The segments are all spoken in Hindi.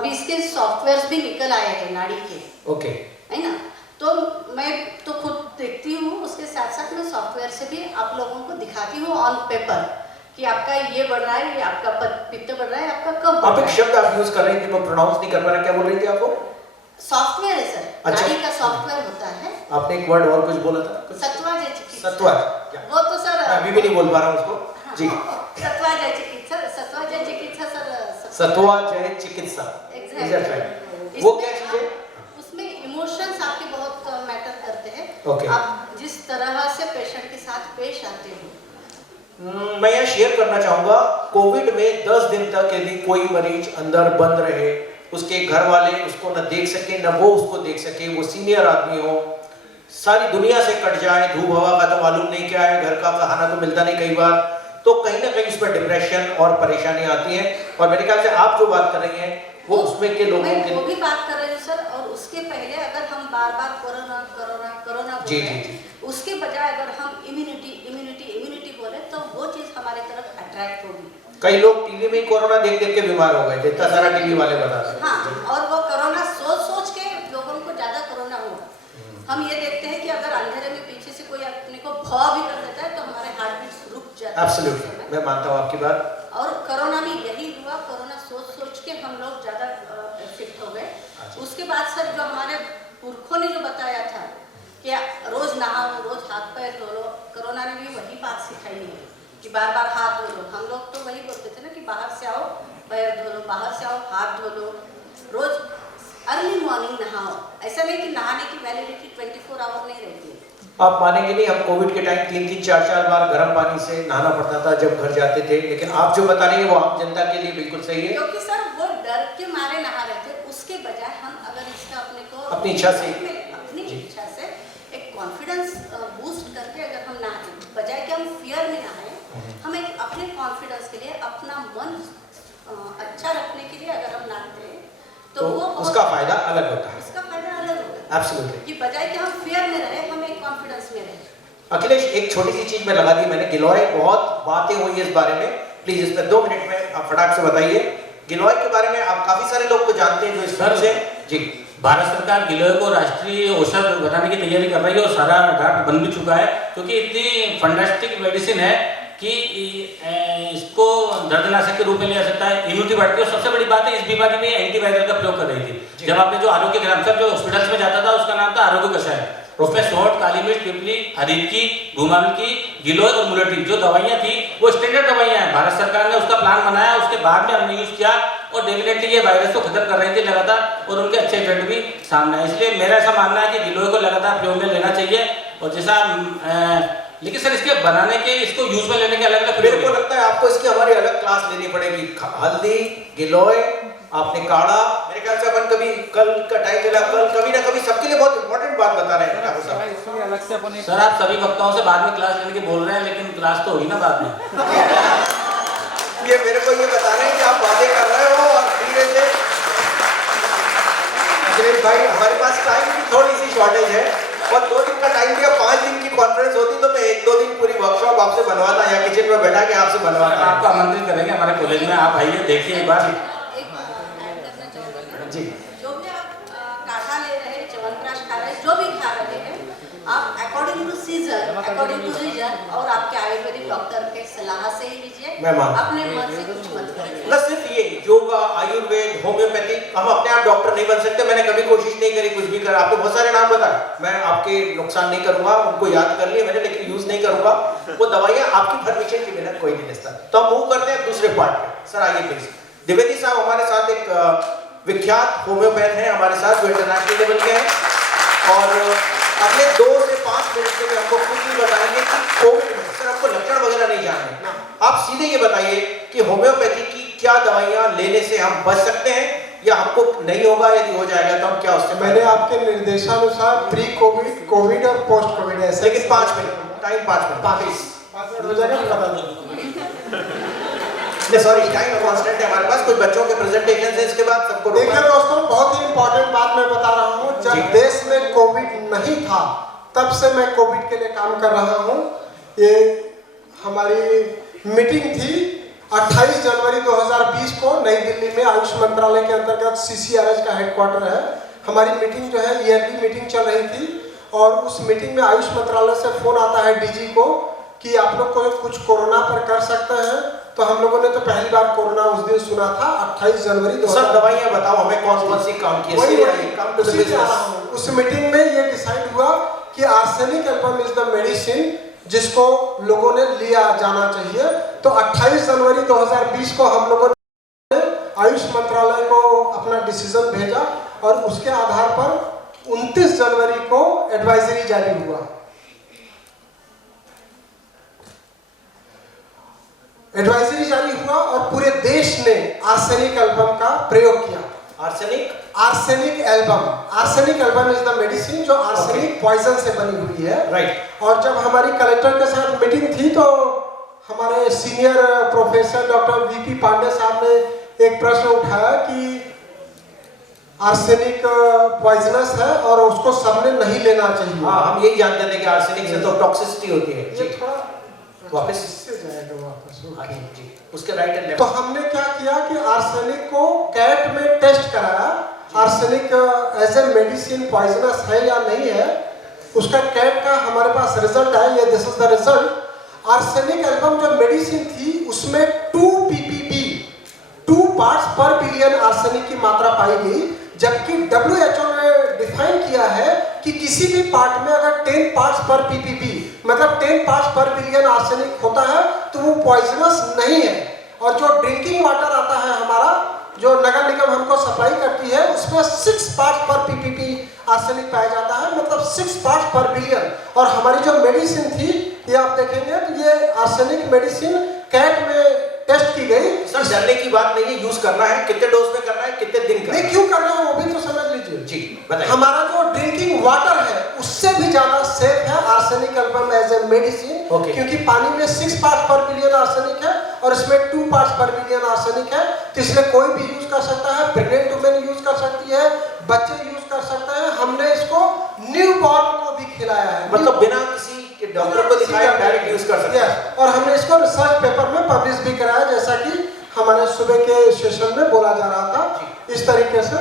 अभी इसके सॉफ्टवेयर्स भी निकल आए हैं नाड़ी के, ओके, है ना। तो मैं तो खुद देखती हूँ, उसके साथ साथ मैं सॉफ्टवेयर से भी आप लोगों को दिखाती हूँ ऑन पेपर कि आपका ये बढ़ रहा है, ये आपका पित्त बढ़ रहा है, आपका कब आप एक शब्द आप यूज कर रही थी, मैं प्रोनाउंस नहीं कर पा रहा, क्या बोल रही थी आपको? सॉफ्टवेयर है सर, अच्छा। नाड़ी का सॉफ्टवेयर होता है। आपने एक वर्ड और कुछ बोला था, सत्वाजय चिकित्सा। सत्वर, वो तो सर मैं अभी भी नहीं बोल पा रहा हूँ उसको। जी, सत्वाजय चिकित्सा, सत्वाजय चिकित्सा सर, सत्वाजय चिकित्सा, एग्जैक्टली। वो क्या चीज है? उसमें इमोशंस आपके बहुत मैटर करते हैं। ओके। आप जिस तरह से पेशेंट के साथ पेश आते हो। मैं यह शेयर करना चाहूंगा, कोविड में 10 दिन तक यदि कोई मरीज अंदर बंद रहे, उसके घर वाले उसको न देख सके, न वो उसको देख सके, वो सीनियर आदमी हो, सारी दुनिया से कट जाए, धूप हवा का तो मालूम नहीं क्या है, घर का खाना तो मिलता नहीं कई बार, तो कहीं ना कहीं उस पर डिप्रेशन और परेशानी आती है। और मेरे ख्याल से आप जो बात कर रही हैं वो उसमें के लोगों के, वो भी बात कर रही हूँ सर। और उसके पहले अगर हम बार बार कोरोना कोरोना कोरोना जी बोले, जी जी, उसके बजाय अगर हम इम्यूनिटी इम्यूनिटी इम्यूनिटी बोले तो वो चीज हमारे तरफ अट्रैक्ट होगी। कई लोग टीवी में ही कोरोना देख देख के बीमार हो गए थे, इतना सारा टीवी वाले बता रहे हैं। हाँ, और वो कोरोना सोच सोच के लोगों को ज्यादा कोरोना हुआ। हम ये देखते हैं कि अगर अंधेरे में पीछे से कोई अपने को भौ भी कर देता है तो हमारे हार्ट बीट रुक जाता है। एब्सोल्युटली, मैं मानता हूँ आपकी बात। और कोरोना में यही हुआ, कोरोना सोच सोच के हम लोग ज्यादा इफेक्ट हो गए। उसके बाद सर जो हमारे पुरखों ने जो बताया था कि रोज नहाओ, रोज हाथ पैर धो लो, कोरोना ने भी वही बात सिखाई है कि बार बार हाथ धो लो। हम लोग तो वही बोलते थे ना कि बाहर से आओ पैर धो लो, बाहर से आओ हाथ धो लो, रोज अर्ली मॉर्निंग नहाओ। ऐसा नहीं कि नहाने की वैलिडिटी 24 आवर नहीं रहती है। आप मानेंगे नहीं, हम कोविड के टाइम 3-3, 4-4 बार गर्म पानी से नहाना पड़ता था जब घर जाते थे, लेकिन आप जो बता रही हैं वो आम जनता के लिए बिल्कुल सही है। क्योंकि सर वो डर के मारे नहा रहे थे, उसके बजाय हम अगर इसका अपने को अपनी इच्छा से एक कॉन्फिडेंस बूस्ट करके अगर हम नहाए, बजाय कि हम फियर में नहाए, हम एक अपने कॉन्फिडेंस के लिए, अपना मन अच्छा रखने के लिए अगर हम नहाते हैं तो वो उसका फायदा अलग होता है। उसका फायदा अलग होता है। एब्सोल्युटली, कि बजाय कि हम फियर में रहे, हम एक कॉन्फिडेंस में रहे। अखिलेश, एक छोटी सी चीज में लगा दी मैंने, गिलोय, बहुत बातें हुई है इस बारे में, प्लीज इसमें 2 मिनट में आप फटाक से बताइए गिलोय के बारे में। आप काफी सारे लोग तो जानते हैं जो इस तरह से। जी, भारत सरकार गिलोय को राष्ट्रीय औषध बनाने की तैयारी कर रही है और सारा ड्राफ्ट बन भी चुका है, क्योंकि इतनी फंटास्टिक मेडिसिन है कि इसको दर्दनाशक के रूप में लिया सकता है, इम्यूनिटी बढ़ती है। और सबसे बड़ी बात है, इस बीमारी में एंटीवायरल का प्रयोग कर रही थी। जब आपने जो आरोग्य ग्राम सर जो हॉस्पिटल्स में जाता था उसका नाम था आरोग्य कषाय, उसमें शॉर्ट, काली मिर्च, पिपली, हरीद की, घुमावल की, गिलोय और मुलेट्री जो दवाइयाँ थी वो स्टैंडर्ड दवाइयाँ हैं। भारत सरकार ने उसका प्लान बनाया, उसके बाद में हमने यूज किया और डेफिनेटली ये वायरस को खत्म कर रही थी लगातार और उनके अच्छे रिजल्ट भी सामने आए। इसलिए मेरा ऐसा मानना है कि गिलोय को लगातार प्रयोग में लेना चाहिए। और जैसा लेकिन सर इसके बनाने के, इसको यूज में लेने के अलग अलग, मेरे को लगता है आपको इसकी हमारी अलग क्लास लेनी पड़ेगी। हल्दी, गिलोय, आपने काढ़ा, मेरे ख्याल से अपन कभी कल का टाइम मिला, कल कभी ना कभी सबके लिए बहुत इंपॉर्टेंट बात बता रहे हैं ठाकुर साहब। अलग से अपन सर आप सभी वक्ताओं से बाद में क्लास लेने के बोल रहे हैं, लेकिन क्लास तो होगी ना बाद में। ये मेरे को ये बता रहे हैं कि आप बातें कर रहे हो और धीरे से। अखिलेश भाई, हमारे पास टाइम की थोड़ी सी शॉर्टेज है और 2 दिन का टाइम दिया, 5 दिन की कॉन्फ्रेंस होती तो मैं 1-2 दिन पूरी वर्कशॉप आपसे बनवाता या किचन में बैठा के आपसे बनवाता। आपको आमंत्रित करेंगे हमारे कॉलेज में, आप आइए देखिए एक बार। जी, जो भी आप काढ़ा ले रहे हैं, च्यवनप्राश खा रहे हैं, जो भी खा रहे हैं, आप according to season, according to reason और आपके आयुर्वेदिक डॉक्टर के सलाह से ही लीजिए। मैं मानता हूं। अपने मन से कुछ मत करिए। न सिर्फ ये योगा, आयुर्वेद, होम्योपैथिक, हम अपने आप डॉक्टर नहीं बन सकते। मैंने कभी कोशिश नहीं करी कुछ भी कर, आपको बहुत सारे नाम बताए, मैं आपके नुकसान नहीं करूंगा, उनको याद कर लिए मैंने, लेकिन यूज नहीं करूंगा। वो दवाइयां आपकी परमिशन की बिना कोई नहीं लेता। तो हम मूव करते हैं दूसरे पार्ट पे। सर आइए प्लीज। द्विवेदी साहब हमारे साथ एक विख्यात होम्योपैथ हैं हमारे साथ, जो इंटरनेशनल लेवल के हैं और अगले 2 से 5 मिनट के लिए हमको कुछ भी बताएंगे कि कोविड में, सर आपको लक्षण वगैरह नहीं जानने, आप सीधे ये बताइए कि होम्योपैथी की क्या दवाइयां लेने से हम बच सकते हैं या हमको नहीं होगा, यदि हो जाएगा तो हम क्या उससे। मैंने आपके निर्देशानुसार प्री कोविड, कोविड और पोस्ट कोविड ऐसे, लेकिन 5 मिनट टाइम, 5 मिनट 5 मिनट हो जाएगा, बता दो। सॉरी, टाइम कांस्टेंट है हमारे पास, कुछ बच्चों के प्रेजेंटेशन है इसके बाद सबको। देखिए दोस्तों, बहुत ही इंपॉर्टेंट बात मैं बता रहा हूँ। जब देश में कोविड नहीं था तब से मैं कोविड के लिए काम कर रहा हूँ। ये हमारी मीटिंग थी 28 जनवरी 2020 को नई दिल्ली में आयुष मंत्रालय के अंतर्गत CCRH का हेडक्वार्टर है, हमारी मीटिंग जो है ईयरली मीटिंग चल रही थी और उस मीटिंग में आयुष मंत्रालय से फोन आता है DG को कि आप लोग को कुछ कोरोना पर कर सकते हैं। तो हम लोगों ने तो पहली बार कोरोना उस दिन सुना था 28 जनवरी। सर दवाइयाँ बताओ हमें कौन कौन सी काम की है। उस मीटिंग में ये डिसाइड हुआ कि arsenic album is the medicine जिसको लोगों ने लिया जाना चाहिए। तो 28 जनवरी 2020 को हम लोगों ने आयुष मंत्रालय को अपना डिसीजन भेजा और उसके आधार पर 29 जनवरी को एडवाइजरी जारी हुआ। एडवाइजरी जारी हुआ और पूरे देश ने आर्सेनिक एल्बम का प्रयोग किया। Arsenic album is the medicine जो आर्सेनिक पॉइजन से बनी हुई है। राइट। और जब हमारी कलेक्टर के साथ मीटिंग थी तो हमारे senior professor doctor VP Pandey साहब ने एक प्रश्न उठाया कि आर्सेनिक पॉइजनस है और उसको सबने नहीं लेना चाहिए। हाँ, हम यही जानते थे कि आर्सेनिक से तो टॉक्सिसिटी होती है। ये थोड़ा वापस इससे जाएगा वापस। जी, उसके राइट एंड लेफ्ट। तो हमने क्या किया कि आर्सेनिक को कैट में टेस्ट कराया, arsenic as a medicine poisonous है या नहीं है, उसका कैट का हमारे पास रिजल्ट है। ये this is the result. Arsenic album जो मेडिसिन थी उसमें 2 ppb 2 पार्ट्स पर बिलियन आर्सेनिक की मात्रा पाई गई, जबकि WHO ने डिफाइन किया है कि किसी भी पार्ट में अगर 10 पार्ट्स पर ppb मतलब 10 पार्ट्स पर बिलियन आर्सेनिक होता है तो वो पॉइजनस नहीं है। और जो ड्रिंकिंग वाटर आता है हमारा, जो नगर निगम हमको सप्लाई करती है, उसमें 6 पार्ट्स पर ppb आर्सेनिक पाया जाता है, मतलब 6 पार्ट्स पर बिलियन। और हमारी जो मेडिसिन थी, ये आप देखेंगे तो ये आर्सेनिक मेडिसिन कैट में टेस्ट की गई। सर डरने की बात नहीं है, यूज करना है। कितने डोज में करना है, कितने दिन करना है? नहीं, क्यों करना है वो भी तो समझ लीजिए। जी बताइए। हमारा जो ड्रिंकिंग वाटर है उससे भी ज्यादा सेफ है arsenic album as a medicine, क्योंकि पानी में 6 पार्ट्स पर बिलियन आर्सेनिक है और इसमें 2 पार्ट्स पर बिलियन आर्सेनिक है। तो इसमें कोई भी यूज कर सकता है, प्रेग्नेंट वुमेन यूज कर सकती है, बच्चे यूज कर सकते हैं। हमने इसको न्यू बॉर्न को भी खिलाया है, मतलब बिना किसी डॉक्टर को दिखाए डायरेक्ट यूज कर सकते हैं। और हमने इसको रिसर्च पेपर में पब्लिश भी कराया, जैसा कि हमारे सुबह के सेशन में बोला जा रहा था इस तरीके से।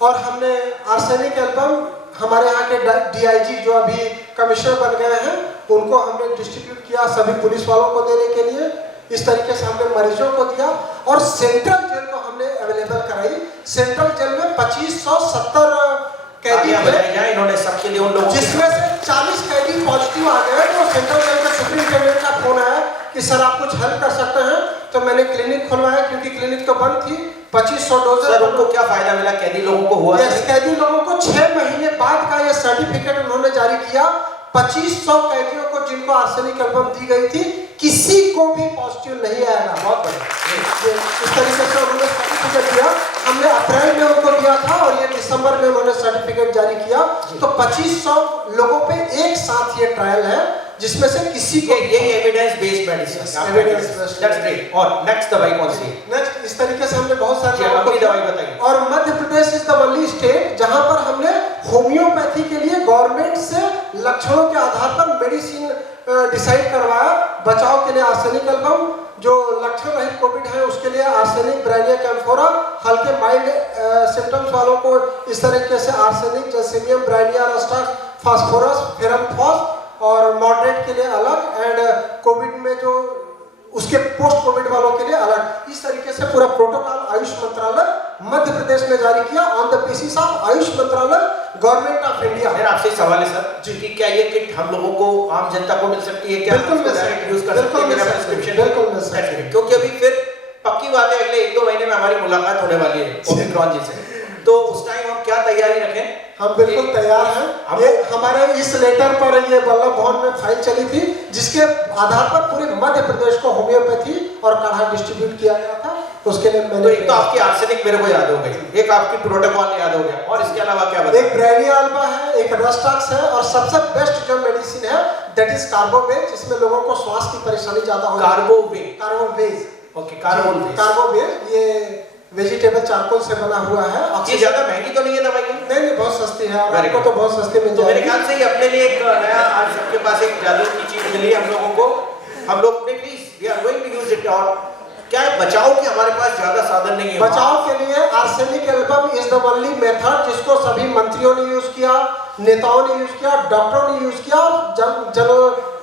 और हमने आर्सेनिक एल्बम हमारे यहाँ के DIG जो अभी कमिश्नर बन गए हैं उनको हमने डिस्ट्रीब्यूट किया सभी पुलिस वालों को देने के लिए। इस तरीके से हमने मरीजों को दिया और सेंट्रल जेल को हमने अवेलेबल कराई। सेंट्रल जेल में 2570 कैदी थे, इन्होंने सबके लिए उन लोगों जिसमें से 40 कैदी पॉजिटिव आ गए। तो सेंट्रल जेल के सुप्रिंटेंडेंट का फोन आया कि सर आप कुछ हेल्प कर सकते हैं। तो मैंने क्लिनिक खुलवाया, क्योंकि क्लिनिक तो बंद थी। 2500 डोज। सर उनको क्या फायदा मिला? कैदी लोगों को हुआ? कैदी लोगों को 6 महीने बाद का ये सर्टिफिकेट उन्होंने जारी किया। 2500 कैदियों को जिनको आर्सेनिक एल्बम दी गई थी, किसी को भी पॉजिटिव नहीं आएगा। बहुत बढ़िया। इस तरीके से उन्होंने सर्टिफिकेट दिया। हमने अप्रैल में उनको दिया था और ये दिसंबर में उन्होंने सर्टिफिकेट जारी किया। तो 2500 लोगों पे एक साथ ये ट्रायल है, जिसमें से किसी को ये evidence based medicine. That's great. और नेक्स्ट दवाई कौन सी है? नेक्स्ट इस तरीके से हमने बहुत सारी अपनी दवाई बताइए। और Madhya Pradesh is the only state जहां पर हमने होम्योपैथी के लिए गवर्नमेंट से लक्षणों के आधार पर मेडिसिन डिसाइड करवाया। बचाव के लिए आर्सेनिक एल्बम, जो लक्षण रहित कोविड है उसके लिए आर्सेनिक ब्राइनिया कैम्फोरा, हल्के माइल्ड सिम्टम्स वालों को इस तरीके से आर्सेनिक जैसिमियम ब्राइनिया रस्टस फास्फोरस फेरमफॉस, और मॉडरेट के लिए अलग, एंड कोविड में जो उसके पोस्ट कोविड वालों के लिए अलग। इस तरीके से पूरा प्रोटोकॉल आयुष मंत्रालय मध्य प्रदेश में जारी किया on the basis of Ayush मंत्रालय गवर्नमेंट ऑफ इंडिया। मेरा आपसे सवाल है सर जी कि क्या ये किट हम लोगों को, आम जनता को मिल सकती है? क्या बिल्कुल डायरेक्ट यूज कर सकते हैं मेरा प्रिस्क्रिप्शन? बिल्कुल मिल सकती है, क्योंकि अभी फिर पक्की बात है अगले 1-2 महीने में हमारी मुलाकात होने वाली है ओमिक्रॉन जी से। तो उस टाइम हम क्या तैयारी रखें? हम बिल्कुल तैयार हैं। ये हमारे इस लेटर पर ये वल्लभ भवन में फाइल चली थी, जिसके आधार पर पूरे मध्य प्रदेश को होम्योपैथी और काढ़ा डिस्ट्रीब्यूट किया गया था। उसके लिए मैंने तो एक तो आपकी आर्सेनिक मेरे को याद हो गई, एक आपकी प्रोटोकॉल याद हो गया, और इसके अलावा क्या बताएं? एक ब्राइनिया अल्बा है, एक रस्टॉक्स है, और सबसे बेस्ट जो मेडिसिन है दैट इज कार्बोवेज, जिसमें लोगों को श्वास की परेशानी ज्यादा हो। कार्बोवेज। Okay, carbo veg. ये वेजिटेबल चारकोल से बना हुआ है। ये ज्यादा महंगी तो नहीं है दवाई? नहीं, बहुत सस्ती है, और आपको तो बहुत सस्ती मिल तो मेरे जाएगी। ख्याल से ये अपने लिए एक नया, आज सबके पास एक जादू की चीज मिली हम लोगों को। हम लोग ने please we are going to use it. और क्या है बचाव की हमारे पास ज्यादा साधन नहीं है। बचाव के लिए arsenic album is the only method जिसको सभी मंत्रियों ने यूज किया, नेताओं ने यूज किया, डॉक्टरों ने यूज किया, जन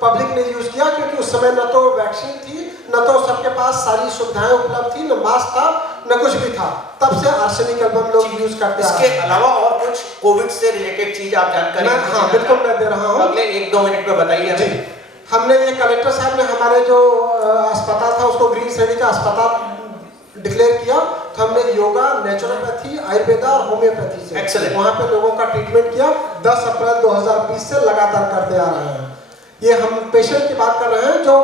पब्लिक ने यूज किया, क्योंकि उस समय न तो वैक्सीन थी, न तो सबके पास सारी सुविधाएं उपलब्ध थी, न मास्क था, न कुछ भी था। तब से आर्सेनिक एल्बम लोग यूज करते हैं। इसके अलावा और कुछ कोविड से रिलेटेड चीज आप जानकारी? हाँ बिल्कुल मैं दे रहा हूँ, अगले 1-2 मिनट में बताइए जी। हमने ये कलेक्टर साहब ने हमारे जो अस्पताल था उसको ग्रीन श्रेणी का अस्पताल डिक्लेयर किया, तो हमने योगा, नेचुरोपैथी, आयुर्वेदा और होम्योपैथी से Excellent. वहाँ पे लोगों का ट्रीटमेंट किया। 10 अप्रैल 2020 से लगातार करते आ रहे हैं। ये हम पेशेंट की बात कर रहे हैं जो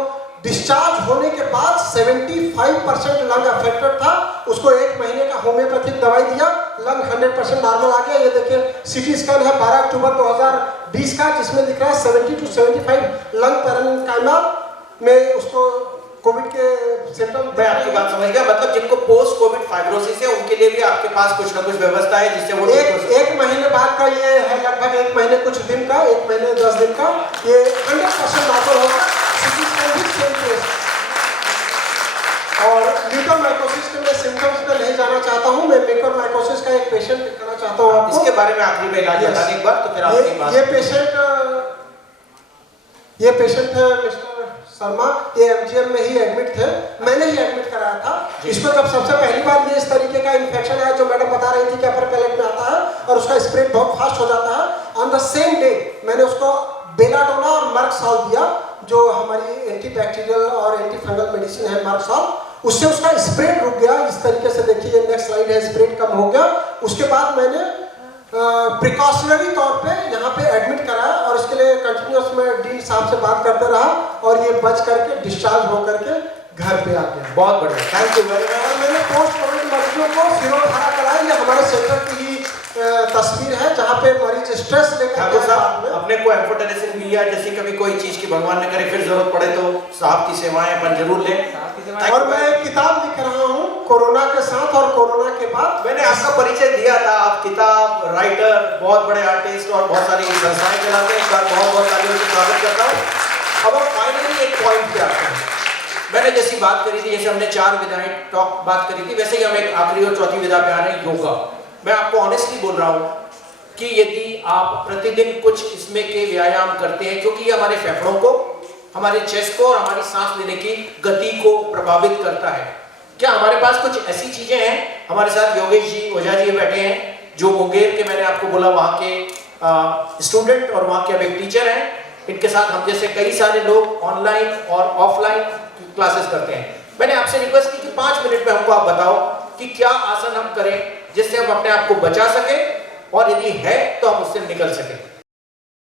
डिस्चार्ज होने के बाद 75% लंग अफेक्टेड था, उसको 1 महीने का होम्योपैथिक दवाई दिया, लंग 100% नॉर्मल आ गया। ये देखिए सीटी स्कैन है 12 अक्टूबर 2020 का, जिसमें दिख रहा है 70 to 75 लंग पैरेन्काइमा में उसको कोविड के सिम्टम। मैं आपकी बात समझ गया, मतलब जिनको पोस्ट कोविड फाइब्रोसिस है उनके लिए भी आपके पास कुछ ना कुछ व्यवस्था है जिससे वो एक महीने बाद का ये है, लगभग 1 महीने कुछ दिन का, 1 महीने 10 दिन का, ये 100% नॉर्मल होगा। सीटी स्कैन भी सेम केस। और म्यूकोरमाइकोसिस के मैं सिम्टम्स पे नहीं जाना चाहता हूँ, मैं म्यूकोरमाइकोसिस का एक पेशेंट दिखाना चाहता हूँ आपको। इसके बारे में आखिरी में इलाज बताने एक बार, तो फिर आपकी बात। ये पेशेंट है मिस्टर शर्मा, ये एमजीएम में ही एडमिट थे, मैंने ही एडमिट कराया था। इसको जब सबसे पहली बार ये इस तरीके का इन्फेक्शन है जो मैडम बता रही थी कि अपर पैलेट में आता है और उसका स्प्रेड बहुत फास्ट हो जाता है, ऑन द सेम डे मैंने उसको बेलाडोना और मर्कसॉल दिया, जो हमारी एंटीबैक्टीरियल और एंटी फंगल मेडिसिन है मर्कसॉल, उससे उसका स्प्रेड रुक गया। इस तरीके से देखिए, नेक्स्ट स्लाइड है, स्प्रेड कम हो गया। उसके बाद मैंने प्रिकॉशनरी तौर पे यहाँ पे एडमिट कराया और इसके लिए कंटिन्यूस मैं डीन साहब से बात करते रहा और ये बच करके डिस्चार्ज हो करके घर पे आ गया। बहुत बढ़िया, थैंक यू वेरी मच। मैंने पोस्ट कोविड मरीजों को सिरोधारा कराया। ये हमारे सेंटर की ही तस्वीर है जहाँ पे मरीज स्ट्रेस लेकर अपने को एम्फोटेरेसिन लिया, जैसे कभी कोई चीज की भगवान न करे फिर जरूरत पड़े तो साहब की सेवाएं अपन जरूर लें। और मैं एक किताब लिख रहा हूँ कोरोना के साथ और कोरोना के बाद। मैंने आपका परिचय दिया था, आप किताब राइटर, बहुत बड़े आर्टिस्ट और बहुत सारी संस्थाएं चलाते हैं। एक बार बहुत बहुत तालियों से स्वागत करता हूँ। अब हम फाइनली एक पॉइंट पे आते हैं। मैंने जैसी बात करी थी, जैसे हमने 4 विधाएं टॉक बात करी थी, वैसे ही हम एक आखिरी और चौथी विधा पे आ रहे हैं, योगा। मैं आपको ऑनेस्टली बोल रहा हूँ कि यदि आप प्रतिदिन कुछ इसमें के व्यायाम करते हैं, क्योंकि ये हमारे फेफड़ों को, हमारे चेस्ट को और हमारी सांस लेने की गति को प्रभावित करता है। क्या हमारे पास कुछ ऐसी चीजें हैं? हमारे साथ योगेश जी, ओझा जी बैठे हैं, जो मुंगेर के, मैंने आपको बोला, वहाँ के स्टूडेंट और वहाँ के अब एक टीचर हैं। इनके साथ हम जैसे कई सारे लोग ऑनलाइन और ऑफलाइन क्लासेस करते हैं। मैंने आपसे रिक्वेस्ट की कि 5 मिनट में हमको आप बताओ कि क्या आसन हम करें जिससे हम अपने आप को बचा सके और यदि है तो हम उससे निकल सके।